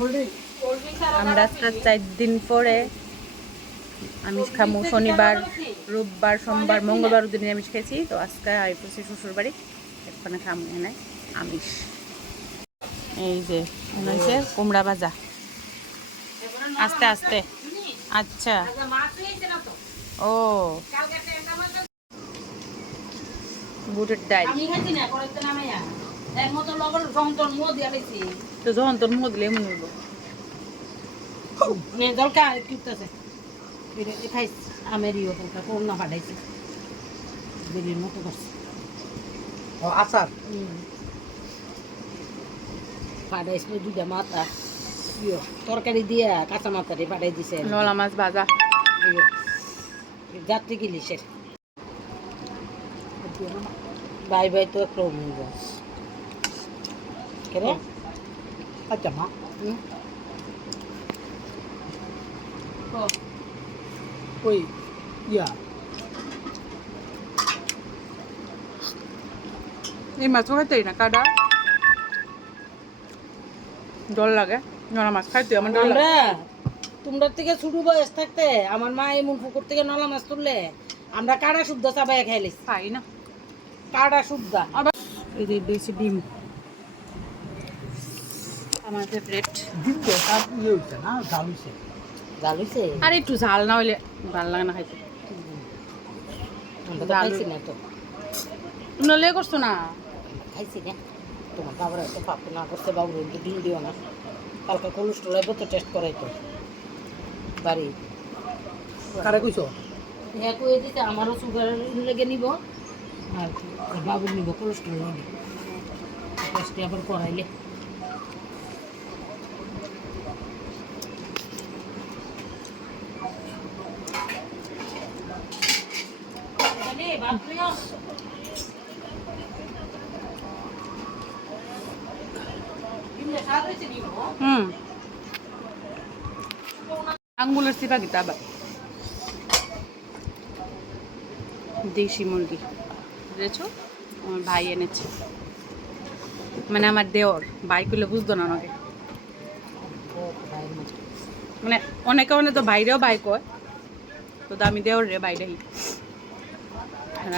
আমরা 4 দিন পরে আমিষ খামু। শনিবার, রোববার, সোমবার, মঙ্গলবার দিন আমিষ খেয়েছি। তো আজকে আইপছি শ্বশুর বাড়ি, এখানে খামু এনে আমিষ। এই যে হয়েছে কুমড়া ভাজা। আস্তে আস্তে। আচ্ছা, ও বুটের ডাল। তো যখন তোর মুখ দিলে এমন হইব। আচার পাঠাইছিল দুটা মাথা তরকারি দিয়া কাঁচা মাথা দিয়ে পাঠাই দিছে। নলা মাছ ভাজা, যাত্রী গিলিসের ভাই ভাই তো একটা কেন আচ্ছা মা ওই ইয়া এই মাছ খাইতেই না কাদা ডর লাগে। নলা মাছ খাইতে আমার ডর লাগে। তোমরা থেকে ছোট বয়স থাকতে আমার মা এমন পুকুর থেকে নলা মাছ তুললে আমরা কাড়া শুদ্ধ চাবাই খাইলিস। খাই না কাড়া শুদ্ধ। আবার এই যে বেশি ডিম আমার ফেভারিট। ডিম দেওয়া ইয়ে হইছে না, ঝাল হইছে। জাল হইছে? আর একটু ঝাল না হইলে ভালো লাগে না খাইতে। আমরা তো খাইছি না তো। তোমরা লে করছো না? খাইছি না। তোমার বাবার এত পাপ না করছে, বাবুর কিন্তু ডিম দিও না। কালকে কোলেস্ট্রল আইব তো টেস্ট করাইতো বাড়ি। কারে কইছো? হ্যাঁ কয়ে দিতে আমারও সুগার লেগে নিব আর বাবুর নিব কোলেস্ট্রল লেগে। টেস্টে আবার করাইলে আঙ্গুলের চিপা গিতা আবার দেশি মুরগি বুঝেছো, আমার ভাই এনেছে। মানে আমার দেওর ভাই করলে বুঝতো না আমাকে। মানে অনেকে অনেক তো বাইরেও ভাই কয়, তো আমি দেওর রে বাইরে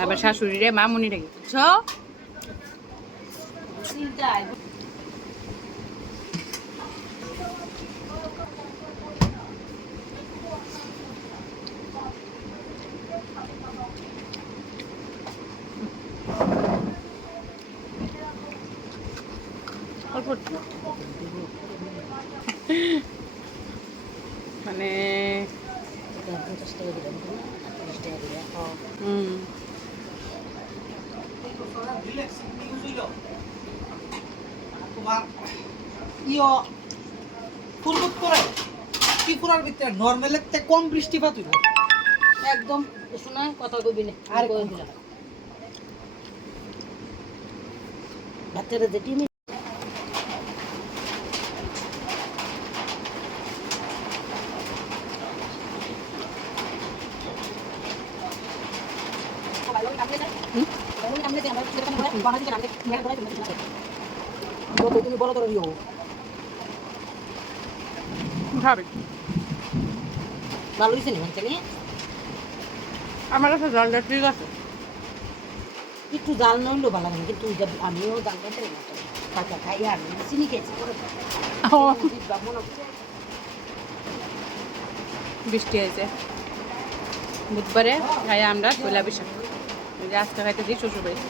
আবার শাশুড়ি রে মামুনি রে বুঝছো। মানে তোমার ইয় পূর্বত করে ত্রিপুরার ভিতরে নর্মালের থেকে কম বৃষ্টিপাত হইব একদম। শোনা কথা কবি না আর কই দিলাম বাচ্চারা যে টিম তুমি বড় ধরে দিও খাবে ভালো হয়েছে নি মানে নিয়ে আমার কাছে জলটা ঠিক আছে। একটু জাল নইলেও ভালো লাগে, কিন্তু আমিও জাল খাইতে না কাঁচা খাই আর চিনি খেয়েছি বৃষ্টি হয়েছে বুধবারে খাই আমরা পয়লা বৈশাখ। আজকে খাইতে দিই শ্বশুর বাড়ি।